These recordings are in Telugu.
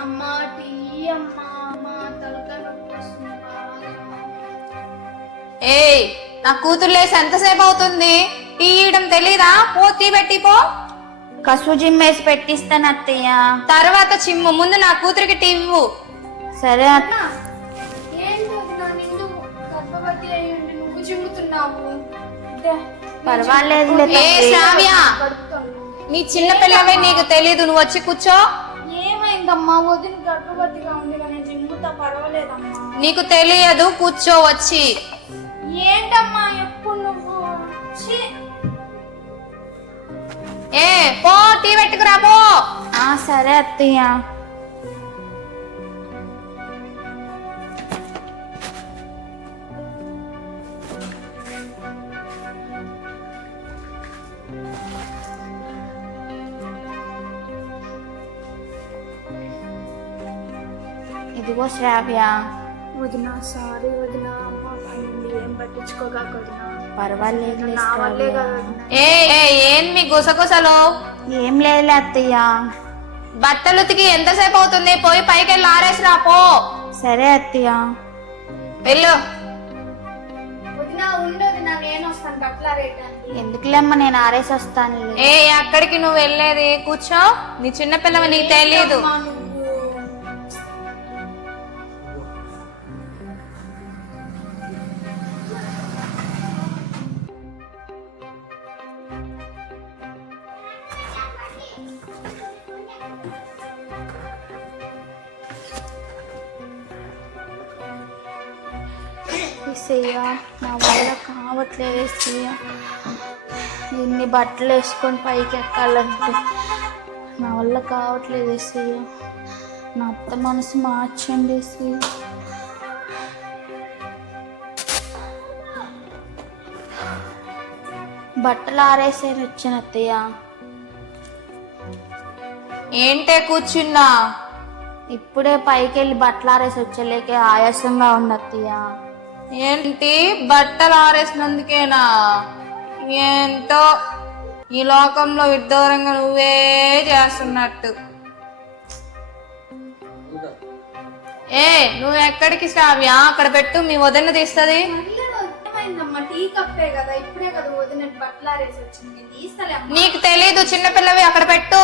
ఏ నా కూతురు లేసి ఎంతసేపు అవుతుంది తీయడం ఇవ్వడం తెలీదా పో తీ పెట్టి పో కసు జిమ్మేసి పెట్టిస్తాను అత్తయ్య తర్వాత చిమ్ము ముందు నా కూతురికి టీ ఇవ్వు సరే అత్త పర్వాలేదు చిన్న చిన్నపిల్లవే నీకు తెలీదు నువ్వు వచ్చి కూర్చో ఉంది నీకు తెలియదు కూర్చో వచ్చి ఏంటమ్మా నువ్వు ఏ పో టీ పెట్టుకురా పో ఆ సరే అత్తయ్య ఇదిగో శ్రావ్య వదినా సారీ వదినా ఏం పట్టించుకోగాక ఏం లేదు అత్తయ్య బత్తలుతికి ఎంతసేపు అవుతుంది పోయి పైకి వెళ్ళి ఆరేసి రాపో సరే అత్తయ్య వెళ్ళు ఎందుకులేమ్మా నేను ఆరేసి వస్తాను ఏ అక్కడికి నువ్వు వెళ్ళేది కూర్చో నీ చిన్నపిల్లవ నీకు తెలియదు వేసేయా నా వల్ల కావట్లే వేసేయా ఎన్ని బట్టలు వేసుకొని పైకి ఎక్కాలంటే నా వల్ల కావట్లేదు వేసేయా నా అత్త మనసు మార్చండి వేసి బట్టలు ఆరేసే వచ్చిన అత్తయ్య ఏంటే కూర్చున్నా ఇప్పుడే పైకి వెళ్ళి బట్టలు ఆరేసి వచ్చేలేకే ఆయాసంగా ఉంది అత్తయ్యా ఏంటి బట్టలు ఆరేసినందుకేనా ఏంటో ఈ లోకంలో విడ్డూరంగా నువ్వే చేస్తున్నట్టు ఏ నువ్వు ఎక్కడికి స్టావ్యా అక్కడ పెట్టు మీ వదిన తీస్తుంది నీకు తెలీదు చిన్నపిల్లవి అక్కడ పెట్టు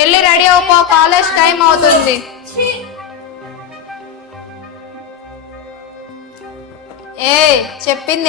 వెళ్ళి రెడీ అవుకో కాలేజ్ టైం అవుతుంది ఏ చెప్పింది